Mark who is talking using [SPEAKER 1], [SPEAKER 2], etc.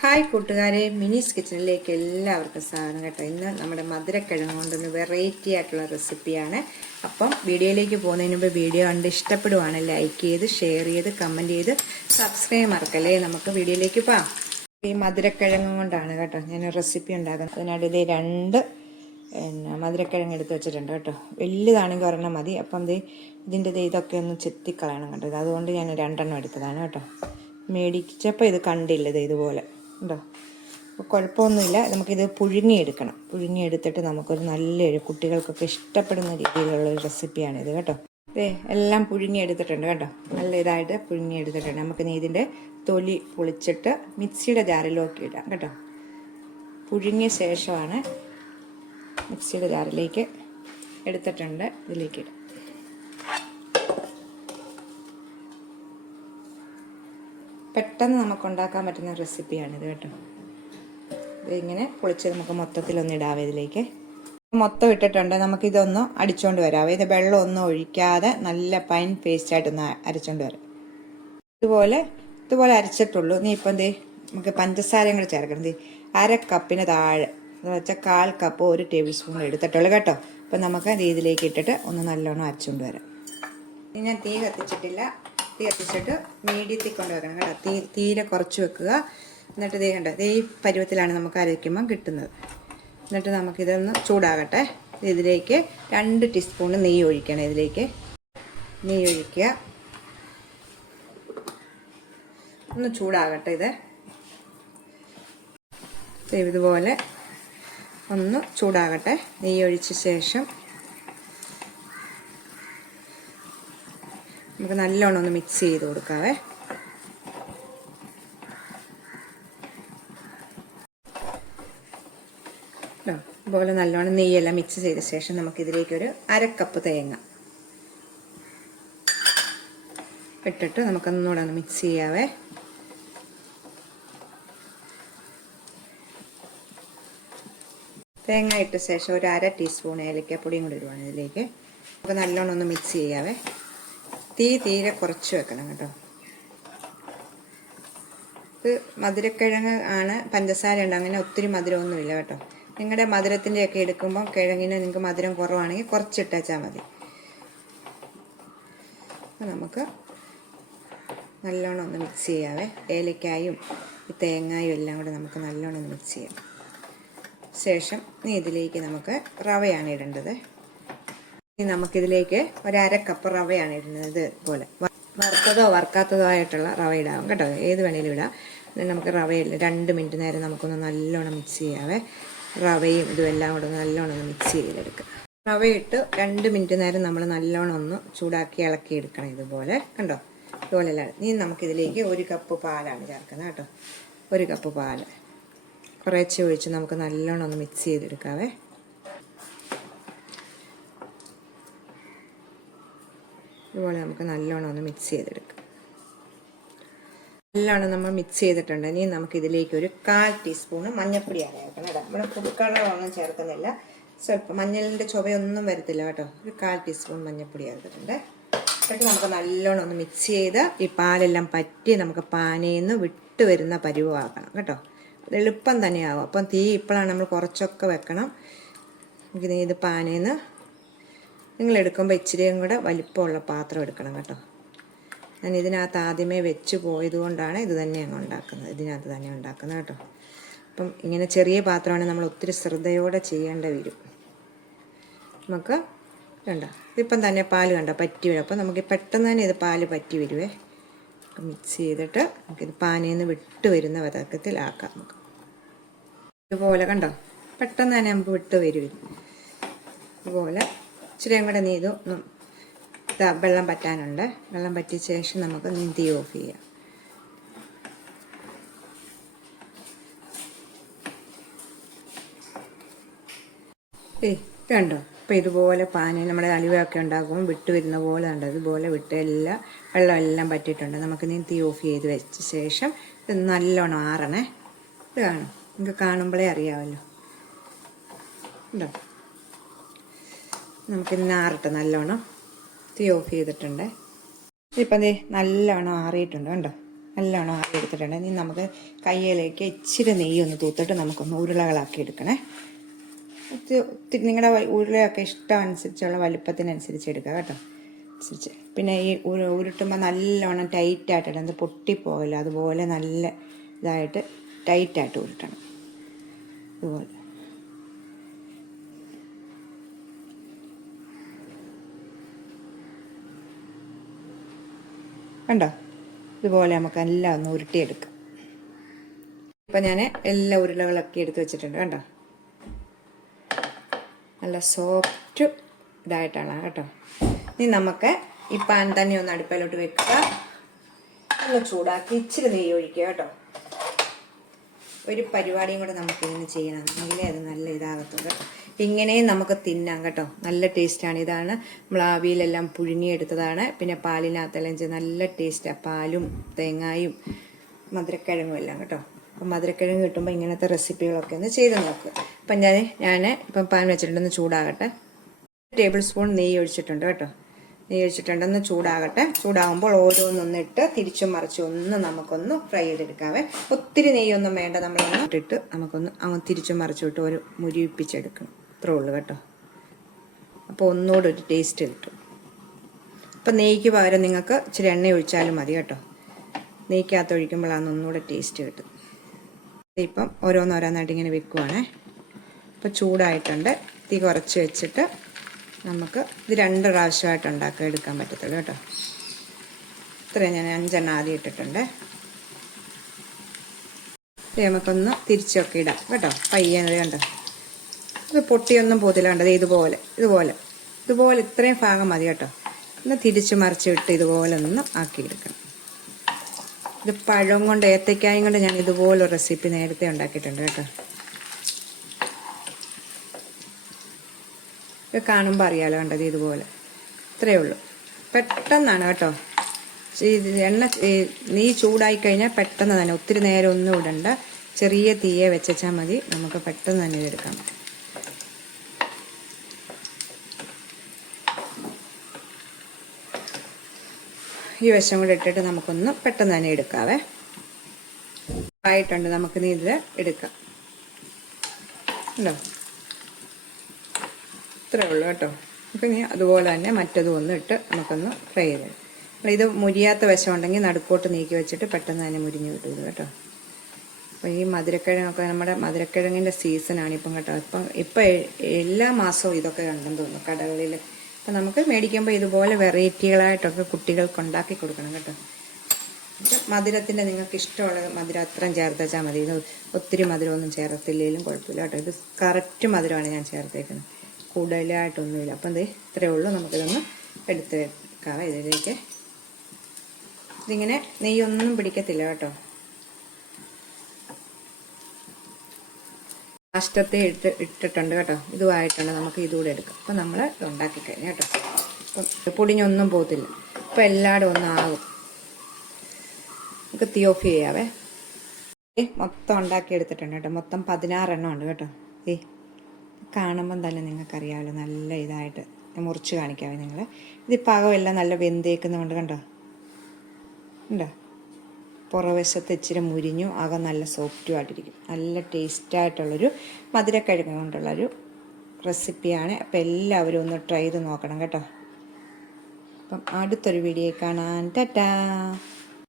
[SPEAKER 1] Hi കൂട്ടുകാരെ മിനിസ് കിച്ചണിലേക്ക് എല്ലാവർക്കും സ്വാഗതം കേട്ടോ. ഇന്ന് നമ്മുടെ മധുരക്കിഴങ്ങ് കൊണ്ടൊന്ന് വെറൈറ്റി ആയിട്ടുള്ള റെസിപ്പിയാണ്. അപ്പം വീഡിയോയിലേക്ക് പോകുന്നതിന് മുമ്പ് വീഡിയോ കണ്ട് ഇഷ്ടപ്പെടുവാണ് ലൈക്ക് ചെയ്ത് ഷെയർ ചെയ്ത് കമന്റ് ചെയ്ത് സബ്സ്ക്രൈബ് മറക്കല്ലേ? നമുക്ക് വീഡിയോയിലേക്ക് പോകാം. ഈ മധുരക്കിഴങ്ങ് കൊണ്ടാണ് കേട്ടോ ഞാൻ റെസിപ്പി ഉണ്ടാക്കുന്നത്. അതിനായിട്ട് രണ്ട് പിന്നെ മധുരക്കിഴങ്ങ് എടുത്ത് വെച്ചിട്ടുണ്ട് കേട്ടോ. വലുതാണെങ്കിൽ ഒരെണ്ണം മതി. അപ്പം ഇത് ഇതിന്റെ ഇതൊക്കെ ഒന്ന് ചെത്തിക്കളയണം കേട്ടോ. അതുകൊണ്ട് ഞാൻ രണ്ടെണ്ണം എടുത്തതാണ് കേട്ടോ. മേടിച്ചപ്പോൾ ഇത് കണ്ടില്ല ഇത് ഇതുപോലെ. ഉണ്ടോ? അപ്പോൾ കുഴപ്പമൊന്നുമില്ല. നമുക്കിത് പുഴുങ്ങിയെടുക്കണം. പുഴുങ്ങിയെടുത്തിട്ട് നമുക്കൊരു നല്ലൊരു കുട്ടികൾക്കൊക്കെ ഇഷ്ടപ്പെടുന്ന രീതിയിലുള്ള ഒരു റെസിപ്പിയാണ് ഇത് കേട്ടോ. ഇതേ എല്ലാം പുഴുങ്ങിയെടുത്തിട്ടുണ്ട് കേട്ടോ. നല്ല ഇതായിട്ട് പുഴുങ്ങിയെടുത്തിട്ടുണ്ട്. നമുക്കിനി ഇതിന്റെ തൊലി പൊളിച്ചിട്ട് മിക്സിയുടെ ജാറിലേക്ക് ഇടാം കേട്ടോ. പുഴുങ്ങിയ ശേഷമാണ് മിക്സിയുടെ ജാറിലേക്ക് എടുത്തിട്ടുണ്ട്. ഇതിലേക്ക് ഇടാം. പെട്ടെന്ന് നമുക്ക് ഉണ്ടാക്കാൻ പറ്റുന്ന റെസിപ്പിയാണിത് കേട്ടോ. ഇതിങ്ങനെ പൊളിച്ച് നമുക്ക് മൊത്തത്തിലൊന്ന് ഇടാവേ ഇതിലേക്ക്. മൊത്തം ഇട്ടിട്ടുണ്ട്. നമുക്കിതൊന്ന് അടിച്ചുകൊണ്ട് വരാവേ ഇത് വെള്ളം ഒന്നും ഒഴിക്കാതെ നല്ല പൈൻ പേസ്റ്റ് ആയിട്ടൊന്ന് അരച്ചുകൊണ്ട് വരാം. ഇതുപോലെ ഇതുപോലെ അരച്ചിട്ടുള്ളൂ. നീ ഇപ്പം എന്തേ നമുക്ക് പഞ്ചസാരയും കൂടെ ചേർക്കണം. എന്തേ അര കപ്പിന് താഴെ എന്ന് വെച്ചാൽ കാൽ കപ്പ് ഒരു ടേബിൾ സ്പൂൺ എടുത്തിട്ടുള്ളൂ കേട്ടോ. അപ്പം നമുക്ക് ഇത് ഇതിലേക്ക് ഇട്ടിട്ട് ഒന്ന് നല്ലോണം അരച്ചുകൊണ്ട് വരാം. ഞാൻ തീ കത്തിച്ചിട്ടില്ല. തീ കത്തിച്ചിട്ട് മീഡിയത്തിൽ കൊണ്ടുവരണം കേട്ടോ. തീ തീരെ കുറച്ച് വെക്കുക. എന്നിട്ട് ഇതേ കണ്ടോ ഈ പരുവത്തിലാണ് നമുക്ക് അരയ്ക്കുമ്പം കിട്ടുന്നത്. എന്നിട്ട് നമുക്കിതൊന്ന് ചൂടാകട്ടെ. ഇതിലേക്ക് രണ്ട് ടീസ്പൂൺ നെയ്യ് ഒഴിക്കണം ഇതിലേക്ക്. നെയ്യ് ഒഴിക്കുക. ഒന്ന് ചൂടാകട്ടെ ഇത്. ഇതുപോലെ ഒന്ന് ചൂടാകട്ടെ. നെയ്യ് ഒഴിച്ച ശേഷം നമുക്ക് നല്ലോണം ഒന്ന് മിക്സ് ചെയ്ത് കൊടുക്കാവേ. അതുപോലെ നല്ലോണം നെയ്യെല്ലാം മിക്സ് ചെയ്ത ശേഷം നമുക്ക് നമുക്കിതിലേക്കൊരു അരക്കപ്പ് തേങ്ങ. ഇട്ടിട്ട് നമുക്കൊന്നുകൂടെ ഒന്ന് മിക്സ് ചെയ്യാവേ. തേങ്ങ ഇട്ട ശേഷം ഒരു അര ടീസ്പൂൺ ഏലക്കപ്പൊടിയും കൂടി ഇടുവാണ് ഇതിലേക്ക്. നമുക്ക് നല്ലോണം ഒന്ന് മിക്സ് ചെയ്യാവേ. തീ തീരെ കുറച്ച് വെക്കണം കേട്ടോ. ഇത് മധുരക്കിഴങ്ങ് ആണ് പഞ്ചസാര ഉണ്ട്. അങ്ങനെ ഒത്തിരി മധുരമൊന്നുമില്ല കേട്ടോ. നിങ്ങളുടെ മധുരത്തിന്റെ ഒക്കെ എടുക്കുമ്പോൾ കിഴങ്ങിന് നിങ്ങൾക്ക് മധുരം കുറവാണെങ്കിൽ കുറച്ചിട്ടാച്ചാൽ മതി. നമുക്ക് നല്ലോണം ഒന്ന് മിക്സ് ചെയ്യാവേ. ഏലക്കായും ഈ തേങ്ങായും എല്ലാം കൂടെ നമുക്ക് നല്ലോണം ഒന്ന് മിക്സ് ചെയ്യാം. ശേഷം ഇനി ഇതിലേക്ക് നമുക്ക് റവയാണ് ഇടേണ്ടത്. ഇനി നമുക്കിതിലേക്ക് ഒരര കപ്പ് റവയാണ് ഇടുന്നത് ഇതുപോലെ. വറുത്തതോ വറുക്കാത്തതോ ആയിട്ടുള്ള റവ ഇടാം കേട്ടോ. ഏത് വേണേലും ഇടാം. നമുക്ക് റവയിൽ രണ്ട് മിനിറ്റ് നേരം നമുക്കൊന്ന് നല്ലോണം മിക്സ് ചെയ്യാവേ. റവയും ഇതും എല്ലാം കൂടെ നല്ലോണം മിക്സ് ചെയ്തെടുക്കുക. റവയിട്ട് രണ്ട് മിനിറ്റ് നേരം നമ്മൾ നല്ലോണം ഒന്ന് ചൂടാക്കി ഇളക്കി എടുക്കണം ഇതുപോലെ. കണ്ടോ? ഇതുപോലെ എല്ലാം ഇനി നമുക്കിതിലേക്ക് ഒരു കപ്പ് പാലാണ് ചേർക്കുന്നത് കേട്ടോ. ഒരു കപ്പ് പാൽ കുറേശ്ശെ ഒഴിച്ച് നമുക്ക് നല്ലോണം ഒന്ന് മിക്സ് ചെയ്തെടുക്കാവേ. ഇതുപോലെ നമുക്ക് നല്ലോണം ഒന്ന് മിക്സ് ചെയ്തെടുക്കാം. നല്ലോണം നമ്മൾ മിക്സ് ചെയ്തിട്ടുണ്ട്. ഇനി നമുക്ക് ഇതിലേക്ക് ഒരു കാൽ ടീസ്പൂണ് മഞ്ഞപ്പൊടി അരയാക്കണം കേട്ടോ. നമ്മൾ പുതുക്കളൊന്നും ചേർക്കുന്നില്ല. സ്വല്പം മഞ്ഞളിന്റെ ചുവയൊന്നും വരത്തില്ല കേട്ടോ. ഒരു കാൽ ടീസ്പൂൺ മഞ്ഞൾപ്പൊടി ചേർത്തിട്ടുണ്ട്. ഇതൊക്കെ നമുക്ക് നല്ലോണം ഒന്ന് മിക്സ് ചെയ്ത് ഈ പാലെല്ലാം പറ്റി നമുക്ക് പാനയിൽ വിട്ട് വരുന്ന പരുവമാക്കണം കേട്ടോ. അത് എളുപ്പം തന്നെയാവും. അപ്പം തീ ഇപ്പോഴാണ് നമ്മൾ കുറച്ചൊക്കെ വെക്കണം. ഇത് പാനയിൽ നിങ്ങൾ എടുക്കുമ്പോൾ ഇച്ചിരിയും കൂടെ വലിപ്പമുള്ള പാത്രം എടുക്കണം കേട്ടോ. ഞാൻ ഇതിനകത്ത് ആദ്യമേ വെച്ച് പോയതുകൊണ്ടാണ് ഇത് തന്നെ അങ്ങ് ഉണ്ടാക്കുന്നത്. ഇതിനകത്ത് തന്നെ ഉണ്ടാക്കുന്നത് കേട്ടോ. അപ്പം ഇങ്ങനെ ചെറിയ പാത്രമാണ് നമ്മൾ ഒത്തിരി ശ്രദ്ധയോടെ ചെയ്യേണ്ട വരും. നമുക്ക് വേണ്ട. ഇതിപ്പം തന്നെ പാൽ കണ്ട? പറ്റി വരും. അപ്പം നമുക്ക് പെട്ടെന്ന് തന്നെ ഇത് പാൽ പറ്റി വരുവേ. മിക്സ് ചെയ്തിട്ട് നമുക്കിത് പാനയിൽ നിന്ന് വിട്ട് വരുന്ന പതക്കത്തിലാക്കാം നമുക്ക്. ഇതുപോലെ കണ്ടോ? പെട്ടെന്ന് തന്നെ നമുക്ക് വിട്ട് വരും. ഇതുപോലെ ഇച്ചിരിയും കൂടെ നീതു വെള്ളം പറ്റാനുണ്ട്. വെള്ളം പറ്റിയ ശേഷം നമുക്ക് നീന്തി ഓഫ് ചെയ്യാം. ഏയ് കണ്ടോ? അപ്പം ഇതുപോലെ പാനി നമ്മുടെ അലിവൊക്കെ ഉണ്ടാക്കുമ്പോൾ വിട്ട് വരുന്ന പോലെ ഉണ്ട് ഇതുപോലെ വിട്ട് എല്ലാം വെള്ളം എല്ലാം പറ്റിയിട്ടുണ്ട്. നമുക്ക് നീ തീ ഓഫ് ചെയ്ത് വെച്ച ശേഷം ഇത് നല്ലോണം ആറണേ. ഇത് കാണും. നിങ്ങൾക്ക് കാണുമ്പോഴേ അറിയാമല്ലോ ഉണ്ടോ? നമുക്കിന്ന് ആറട്ടെ നല്ലോണം. തീ ഓഫ് ചെയ്തിട്ടുണ്ട്. ഇപ്പം ദേ നല്ലോണം ആറിയിട്ടുണ്ട് കണ്ടോ? നല്ലോണം ആറി എടുത്തിട്ടുണ്ട്. ഇനി നമുക്ക് കയ്യിലേക്ക് ഇച്ചിരി നെയ്യ് ഒന്ന് തൂത്തിട്ട് നമുക്കൊന്ന് ഉരുളകളാക്കി എടുക്കണേ. ഒത്തി- ഒത്തിരി നിങ്ങളുടെ ഉരുളയൊക്കെ ഇഷ്ടം അനുസരിച്ചുള്ള വലുപ്പത്തിനനുസരിച്ച് എടുക്കുക കേട്ടോ. അനുസരിച്ച്. പിന്നെ ഈ ഉരു ഉരുട്ടുമ്പോൾ നല്ലോണം ടൈറ്റായിട്ട് ഇടണം പൊട്ടിപ്പോകില്ല. അതുപോലെ നല്ല ഇതായിട്ട് ടൈറ്റായിട്ട് ഉരുട്ടണം. ഇതുപോലെ. കണ്ടോ? ഇതുപോലെ നമുക്ക് എല്ലാം ഒന്ന് ഉരുട്ടിയെടുക്കാം. ഇപ്പം ഞാൻ എല്ലാ ഉരുളകളൊക്കെ എടുത്ത് വെച്ചിട്ടുണ്ട് കണ്ടോ? നല്ല സോഫ്റ്റ് ഇതായിട്ടാണ് കേട്ടോ. ഇനി നമുക്ക് ഈ പാൻ തന്നെ ഒന്ന് അടുപ്പിലോട്ട് വെക്കുക. ഒന്ന് ചൂടാക്കി ഇച്ചിരി നെയ്യ് ഒഴിക്കുക കേട്ടോ. ഒരു പരിപാടിയും കൂടെ നമുക്ക് ഇങ്ങനെ ചെയ്യണം. എങ്കിലേ അത് നല്ല ഇതാകത്തുള്ളൂ. ഇങ്ങനെയും നമുക്ക് തിന്നാം കേട്ടോ. നല്ല ടേസ്റ്റാണ് ഇതാണ് നമ്മൾ ആവിയിലെല്ലാം പുഴുങ്ങിയെടുത്തതാണ്. പിന്നെ പാലിനകത്തെല്ലാം ചെയ്ത് നല്ല ടേസ്റ്റാണ് പാലും തേങ്ങായും മധുരക്കിഴങ്ങും എല്ലാം കേട്ടോ. അപ്പം മധുരക്കിഴങ്ങ് കിട്ടുമ്പോൾ ഇങ്ങനത്തെ റെസിപ്പികളൊക്കെ ഒന്ന് ചെയ്ത് നോക്കുക അപ്പം ഞാൻ ഞാൻ ഇപ്പം പാൻ വെച്ചിട്ടുണ്ടെന്ന് ചൂടാകട്ടെ. ടേബിൾ സ്പൂൺ നെയ്യ് ഒഴിച്ചിട്ടുണ്ട് കേട്ടോ. നെയ്യ് ഒഴിച്ചിട്ടുണ്ട്. ഒന്ന് ചൂടാകട്ടെ. ചൂടാകുമ്പോൾ ഓരോന്നൊന്നിട്ട് തിരിച്ചും മറിച്ചും ഒന്ന് നമുക്കൊന്ന് ഫ്രൈ ചെയ്തെടുക്കാവേ. ഒത്തിരി നെയ്യൊന്നും വേണ്ട. നമ്മളൊന്ന് ഇട്ടിട്ട് നമുക്കൊന്ന് അങ്ങ് തിരിച്ചും മറിച്ചും ഇട്ട് ഒരു മുരിപ്പിച്ചെടുക്കണം അത്രേ ഉള്ളൂ കേട്ടോ. അപ്പോൾ ഒന്നുകൂടെ ഒരു ടേസ്റ്റ് കിട്ടും. അപ്പം നെയ്ക്ക് പകരം നിങ്ങൾക്ക് ഇച്ചിരി എണ്ണ ഒഴിച്ചാലും മതി കേട്ടോ. നെയ്ക്കകത്ത് ഒഴിക്കുമ്പോഴാണ് ഒന്നുകൂടെ ടേസ്റ്റ് കിട്ടും. ഇപ്പം ഓരോന്നോരോന്നായിട്ട് ഇങ്ങനെ വെക്കുവാണേ. അപ്പോൾ ചൂടായിട്ടുണ്ട്. തീ കുറച്ച് വെച്ചിട്ട് നമുക്ക് ഇത് രണ്ട് പ്രാവശ്യമായിട്ട് ഉണ്ടാക്കി എടുക്കാൻ പറ്റത്തുള്ളൂ കേട്ടോ. ഇത്രയും ഞാൻ അഞ്ചെണ്ണം ആദ്യം ഇട്ടിട്ടുണ്ട്. നമുക്കൊന്ന് തിരിച്ചൊക്കെ ഇടാം കേട്ടോ. പയ്യനത് കണ്ടോ? ഇത് പൊട്ടിയൊന്നും കണ്ടത് ഇതുപോലെ ഇതുപോലെ. ഇതുപോലെ ഇത്രയും ഭാഗം മതി കേട്ടോ. ഒന്ന് തിരിച്ചു മറിച്ച് വിട്ട് ഇതുപോലെ ഒന്ന് ആക്കിയെടുക്കണം. ഇത് പഴം കൊണ്ട് ഏത്തക്കായും കൊണ്ട് ഞാൻ ഇതുപോലെ റെസിപ്പി നേരത്തെ ഉണ്ടാക്കിയിട്ടുണ്ട് കേട്ടോ. ഇത് കാണുമ്പോൾ അറിയാലോ കണ്ടത് ഇതുപോലെ. ഇത്രയേ ഉള്ളൂ. പെട്ടെന്നാണ് കേട്ടോ. എണ്ണ നീ ചൂടായി കഴിഞ്ഞാൽ പെട്ടെന്ന് തന്നെ ഒത്തിരി നേരം ഒന്നും ഇടണ്ട. ചെറിയ തീയെ വെച്ചാൽ മതി. നമുക്ക് പെട്ടെന്ന് തന്നെ ഇതെടുക്കാം. ഈ വശം കൂടെ ഇട്ടിട്ട് നമുക്കൊന്ന് പെട്ടെന്ന് തന്നെ എടുക്കാവേ. ആയിട്ടുണ്ട്. നമുക്ക് നീ ഇതിൽ എടുക്കാം. ഉണ്ടോ? ഇത്രേ ഉള്ളൂ കേട്ടോ. അപ്പം ഇനി അതുപോലെ തന്നെ മറ്റതും ഒന്ന് ഇട്ട് നമുക്കൊന്ന് ഫ്രൈ ചെയ്ത് ഇത് മുരിയാത്ത വശം ഉണ്ടെങ്കിൽ നടുക്കോട്ട് നീക്കി വെച്ചിട്ട് പെട്ടെന്ന് തന്നെ മുരിഞ്ഞ് കിട്ടും കേട്ടോ. അപ്പോൾ ഈ മധുരക്കിഴങ്ങൊക്കെ നമ്മുടെ മധുരക്കിഴങ്ങിന്റെ സീസണാണ് ഇപ്പം കേട്ടോ. ഇപ്പം ഇപ്പം എല്ലാ മാസവും ഇതൊക്കെ ഉണ്ടെന്ന് തോന്നുന്നു. കടകളിൽ അപ്പം നമുക്ക് മേടിക്കുമ്പോൾ ഇതുപോലെ വെറൈറ്റികളായിട്ടൊക്കെ കുട്ടികൾക്ക് ഉണ്ടാക്കി കൊടുക്കണം കേട്ടോ. മധുരത്തിന്റെ നിങ്ങൾക്ക് ഇഷ്ടമുള്ള മധുരം അത്രയും ചേർത്ത് വെച്ചാൽ മതി. ഇത് ഒത്തിരി മധുരമൊന്നും ചേർത്തില്ലെങ്കിലും കുഴപ്പമില്ല കേട്ടോ. ഇത് കറക്റ്റ് മധുരമാണ് ഞാൻ ചേർത്തേക്കുന്നത്. കൂടുതലായിട്ടൊന്നുമില്ല. അപ്പം ഇത് ഇത്രയേ ഉള്ളൂ. നമുക്കിതൊന്ന് എടുത്ത് വെക്കാം. ഇതിലേക്ക്. ഇതിങ്ങനെ നെയ്യൊന്നും പിടിക്കത്തില്ല കേട്ടോ. ലാസ്റ്റത്തെ ഇട്ട് ഇട്ടിട്ടുണ്ട് കേട്ടോ. ഇതുമായിട്ടുണ്ട് നമുക്ക് ഇതുകൂടെ എടുക്കാം. അപ്പം നമ്മൾ ഉണ്ടാക്കി കഴിഞ്ഞു കേട്ടോ. അപ്പം പൊടിഞ്ഞൊന്നും പോകത്തില്ല. അപ്പം എല്ലായിടും ഒന്നും ആകും നമുക്ക് തീ ഓഫ് ചെയ്യാവേ. മൊത്തം ഉണ്ടാക്കി എടുത്തിട്ടുണ്ട് കേട്ടോ. മൊത്തം പതിനാറെണ്ണം ഉണ്ട് കേട്ടോ. ഏ കാണുമ്പം തന്നെ നിങ്ങൾക്കറിയാമല്ലോ. നല്ല ഇതായിട്ട് മുറിച്ച് കാണിക്കാവേ നിങ്ങൾ ഇത് പാകമെല്ലാം നല്ല വെന്തേക്കുന്നതുകൊണ്ട് കണ്ടോ? ഉണ്ടോ പുറവശത്ത് ഇച്ചിരി മുരിഞ്ഞു അകം നല്ല സോഫ്റ്റും ആയിട്ടിരിക്കും. നല്ല ടേസ്റ്റായിട്ടുള്ളൊരു മധുരക്കിഴങ്ങ് കൊണ്ടുള്ളൊരു റെസിപ്പിയാണ് അപ്പോൾ എല്ലാവരും ഒന്ന് ട്രൈ ചെയ്ത് നോക്കണം കേട്ടോ. അപ്പം അടുത്തൊരു വീഡിയോ കാണാൻ ടാറ്റാ!